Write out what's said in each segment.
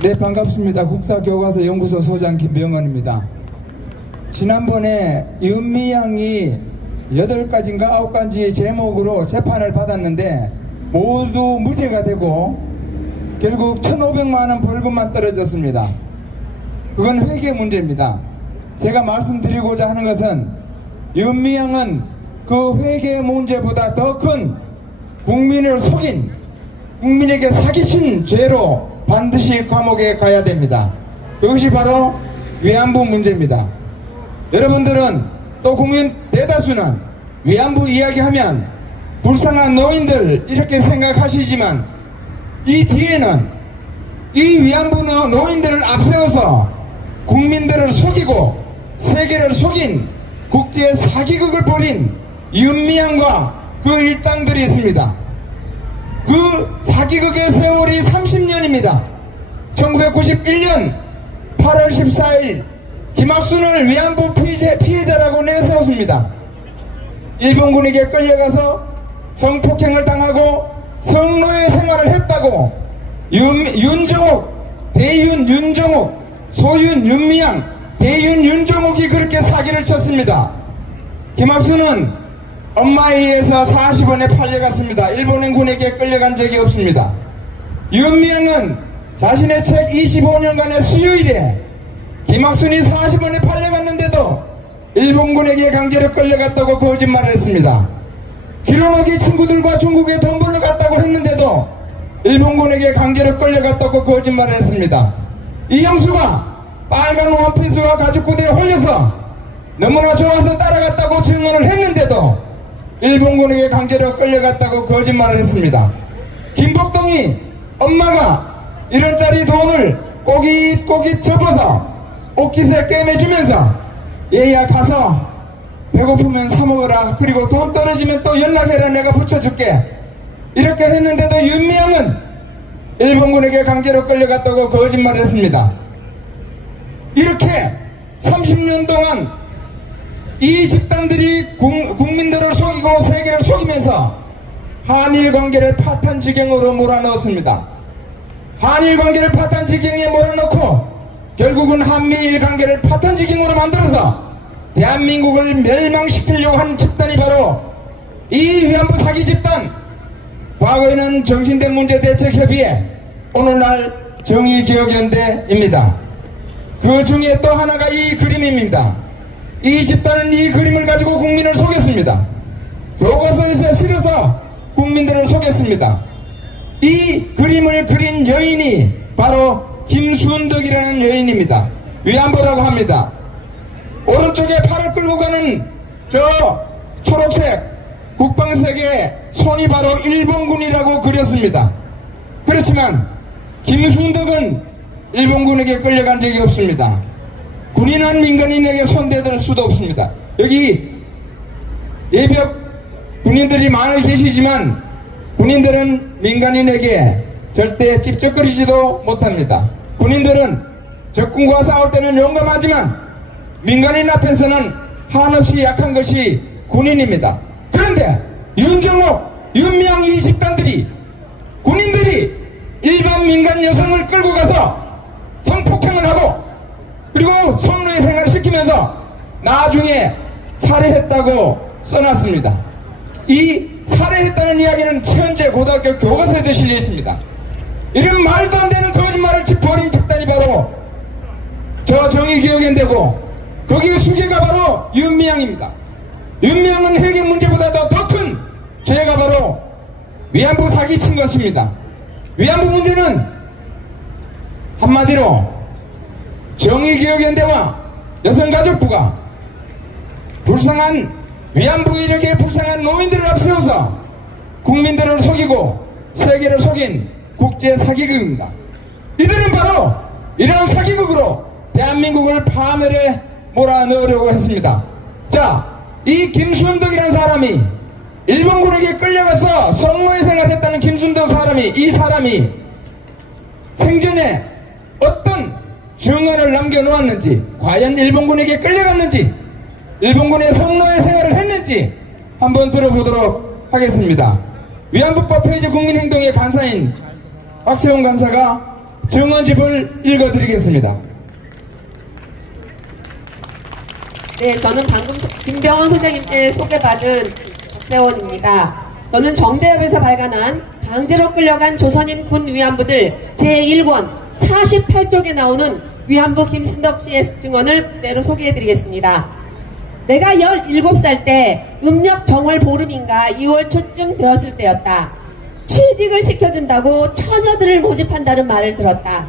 네, 반갑습니다. 국사교과서 연구소 소장 김병헌입니다. 지난번에 윤미향이 8가지인가 9가지 제목으로 재판을 받았는데 모두 무죄가 되고 결국 1,500만원 벌금만 떨어졌습니다. 그건 회계 문제입니다. 제가 말씀드리고자 하는 것은 윤미향은 그 회계 문제보다 더 큰 국민을 속인, 국민에게 사기친 죄로 반드시 감옥에 가야 됩니다. 그것이 바로 위안부 문제입니다. 여러분들은 또 국민 대다수는 위안부 이야기하면 불쌍한 노인들 이렇게 생각하시지만 이 뒤에는 이 위안부 노인들을 앞세워서 국민들을 속이고 세계를 속인 국제 사기극을 벌인 윤미향과 그 일당들이 있습니다. 그 사기극의 세월이 30년입니다. 1991년 8월 14일 김학순을 위안부 피해자라고 내세웠습니다. 일본군에게 끌려가서 성폭행을 당하고 성노예 생활을 했다고 윤정옥, 대윤 윤정옥, 소윤 윤미향, 대윤 윤정옥이 그렇게 사기를 쳤습니다. 김학순은 엄마에 의해서 40원에 팔려갔습니다. 일본군에게 끌려간 적이 없습니다. 윤미향은 자신의 책 25년간의 수요일에 김학순이 40원에 팔려갔는데도 일본군에게 강제로 끌려갔다고 거짓말을 했습니다. 기록이 친구들과 중국에 돈 벌러 갔다고 했는데도 일본군에게 강제로 끌려갔다고 거짓말을 했습니다. 이영수가 빨간 원피스와 가죽구두에 홀려서 너무나 좋아서 따라갔다고 증언을 했는데도 일본군에게 강제로 끌려갔다고 거짓말을 했습니다. 김복동이 엄마가 1원짜리 돈을 꼬깃꼬깃 접어서 옷깃에 꿰매주면서 얘야 가서 배고프면 사 먹어라, 그리고 돈 떨어지면 또 연락해라, 내가 붙여줄게, 이렇게 했는데도 윤미향은 일본군에게 강제로 끌려갔다고 거짓말을 했습니다. 이렇게 30년 동안 이 집단들이 국민들을 속이고 세계를 속이면서 한일 관계를 파탄 지경으로 몰아넣었습니다. 한일 관계를 파탄 지경에 몰아넣고 결국은 한미일 관계를 파탄 지경으로 만들어서 대한민국을 멸망시키려고 한 집단이 바로 이 위안부 사기 집단, 과거에는 정신된 문제대책협의회, 오늘날 정의기억연대입니다. 그 중에 또 하나가 이 그림입니다. 이 집단은 이 그림을 가지고 국민을 속였습니다. 교과서에서 실어서 국민들을 속였습니다. 이 그림을 그린 여인이 바로 김순덕이라는 여인입니다. 위안부라고 합니다. 오른쪽에 팔을 끌고 가는 저 초록색 국방색의 손이 바로 일본군이라고 그렸습니다. 그렇지만 김순덕은 일본군에게 끌려간 적이 없습니다. 군인은 민간인에게 손대들 수도 없습니다. 여기 예벽 군인들이 많이 계시지만 군인들은 민간인에게 절대 찝쩍거리지도 못합니다. 군인들은 적군과 싸울 때는 용감하지만 민간인 앞에서는 한없이 약한 것이 군인입니다. 그런데 윤정옥, 윤미향 이 집단들이, 군인들이 일반 민간 여성을 끌고 가서 성폭행을 하고 그리고 성노예 생활을 시키면서 나중에 살해했다고 써놨습니다. 이 살해했다는 이야기는 현재 고등학교 교과서에도 실려 있습니다. 이런 말도 안 되는 거짓말을 벌인 집단이 바로 저 정의기억연대고 거기에 수재가 바로 윤미향입니다. 윤미향은 회계 문제보다도 더 큰 죄가 바로 위안부 사기친 것입니다. 위안부 문제는 한마디로 정의기억연대와 여성가족부가 불쌍한 위안부 이렇게 불쌍한 노인들을 앞세워서 국민들을 속이고 세계를 속인 국제 사기극입니다. 이들은 바로 이런 사기극으로 대한민국을 파멸에 몰아넣으려고 했습니다. 자, 이 김순덕이라는 사람이 일본군에게 끌려가서 성노예 생활했다는 김순덕 사람이, 이 사람이 생전에 어떤 증언을 남겨놓았는지, 과연 일본군에게 끌려갔는지, 일본군의 성노예 생활을 했는지 한번 들어보도록 하겠습니다. 위안부법 폐지 국민행동의 간사인 박세훈 간사가 증언집을 읽어드리겠습니다. 네, 저는 방금 김병원 소장님께 소개받은 박세원입니다. 저는 정대협에서 발간한 강제로 끌려간 조선인 군 위안부들 제1권 48쪽에 나오는 위안부 김순덕 씨의 증언을 그대로 소개해드리겠습니다. 내가 17살 때 음력 정월 보름인가 2월 초쯤 되었을 때였다. 취직을 시켜준다고 처녀들을 모집한다는 말을 들었다.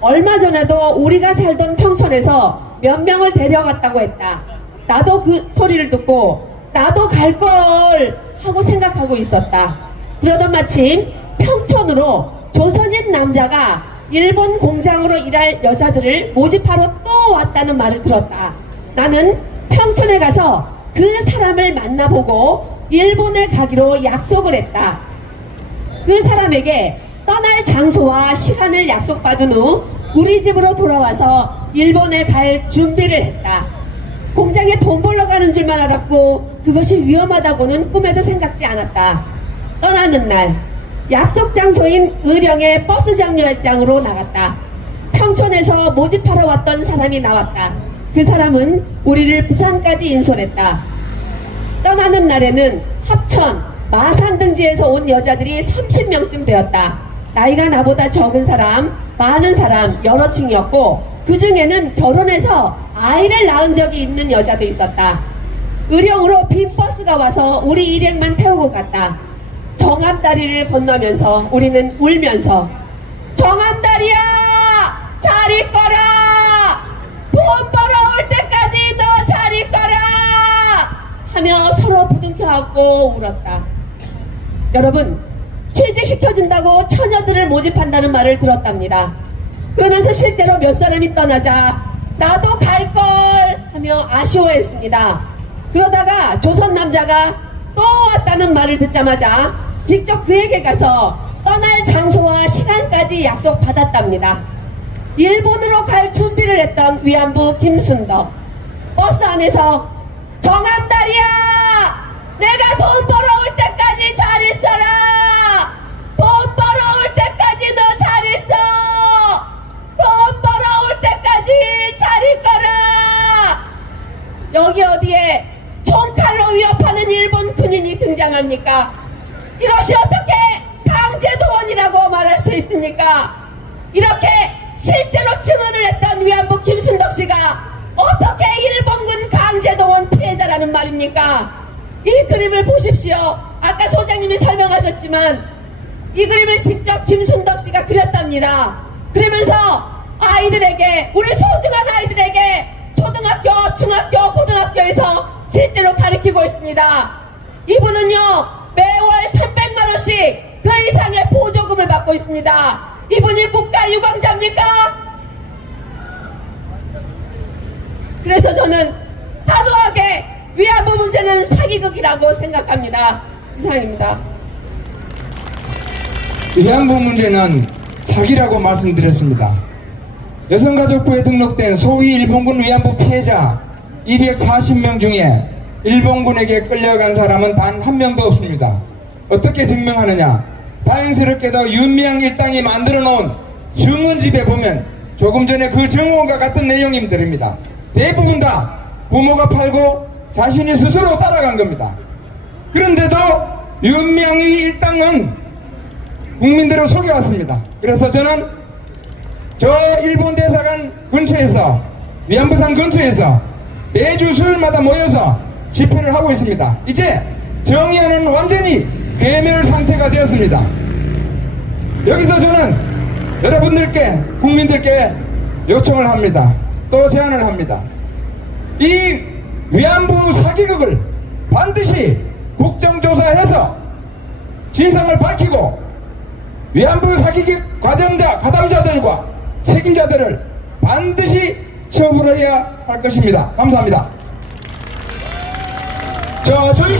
얼마 전에도 우리가 살던 평촌에서 몇 명을 데려갔다고 했다. 나도 그 소리를 듣고 나도 갈걸 하고 생각하고 있었다. 그러던 마침 평촌으로 조선인 남자가 일본 공장으로 일할 여자들을 모집하러 또 왔다는 말을 들었다. 나는 평촌에 가서 그 사람을 만나보고 일본에 가기로 약속을 했다. 그 사람에게 떠날 장소와 시간을 약속받은 후 우리 집으로 돌아와서 일본에 갈 준비를 했다. 공장에 돈 벌러 가는 줄만 알았고 그것이 위험하다고는 꿈에도 생각지 않았다. 떠나는 날 약속 장소인 의령의 버스 정류장으로 나갔다. 평촌에서 모집하러 왔던 사람이 나왔다. 그 사람은 우리를 부산까지 인솔했다. 떠나는 날에는 합천, 마산 등지에서 온 여자들이 30명쯤 되었다. 나이가 나보다 적은 사람, 많은 사람 여러 층이었고 그 중에는 결혼해서 아이를 낳은 적이 있는 여자도 있었다. 의령으로 빈 버스가 와서 우리 일행만 태우고 갔다. 정암다리를 건너면서 우리는 울면서 정암다리야 잘 있거라, 돈 벌어올 때까지 너 잘 있거라 하며 서로 부둥켜안고 울었다. 여러분, 취직시켜준다고 처녀들을 모집한다는 말을 들었답니다. 그러면서 실제로 몇 사람이 떠나자 나도 갈걸 하며 아쉬워했습니다. 그러다가 조선 남자가 또 왔다는 말을 듣자마자 직접 그에게 가서 떠날 장소와 시간까지 약속받았답니다. 일본으로 갈 준비를 했던 위안부 김순덕. 버스 안에서 정암다리야 내가 돈 벌어올 때까지 잘 있어라, 돈 벌어올 때까지 너 잘 있어, 돈 벌어올 때까지 잘 있거라. 여기 어디에 총칼로 위협하는 일본 군인이 등장합니까? 이것이 어떻게 강제동원이라고 말할 수 있습니까? 이렇게 실제로 증언을 했던 위안부 김순덕 씨가 어떻게 일본군 강제동원 피해자라는 말입니까? 이 그림을 보십시오. 아까 소장님이 설명하셨지만 이 그림을 직접 김순덕 씨가 그렸답니다. 그러면서 아이들에게, 우리 소중한 아이들에게 초등학교, 중학교, 고등학교에서 실제로 가르치고 있습니다. 이분은요 매월 300만원씩 그 이상의 보조금을 받고 있습니다. 이분이 국가유공자입니까? 그래서 저는 단호하게 위안부 문제는 사기극이라고 생각합니다. 이상입니다. 위안부 문제는 사기라고 말씀드렸습니다. 여성가족부에 등록된 소위 일본군 위안부 피해자 240명 중에 일본군에게 끌려간 사람은 단 한 명도 없습니다. 어떻게 증명하느냐? 다행스럽게도 윤미향 일당이 만들어 놓은 증언집에 보면 조금 전에 그 증언과 같은 내용임들입니다. 대부분 다 부모가 팔고 자신이 스스로 따라간 겁니다. 그런데도 윤미향이 일당은 국민들을 속여왔습니다. 그래서 저는 저 일본 대사관 근처에서, 위안부산 근처에서 매주 수요일마다 모여서 집회를 하고 있습니다. 이제 정의연은 완전히 괴멸 상태가 되었습니다. 여기서 저는 여러분들께, 국민들께 요청을 합니다. 또 제안을 합니다. 이 위안부 사기극을 반드시 국정조사해서 진상을 밝히고 위안부 사기극 가담자들과 책임자들을 반드시 처벌해야 할 것입니다. 감사합니다. 저희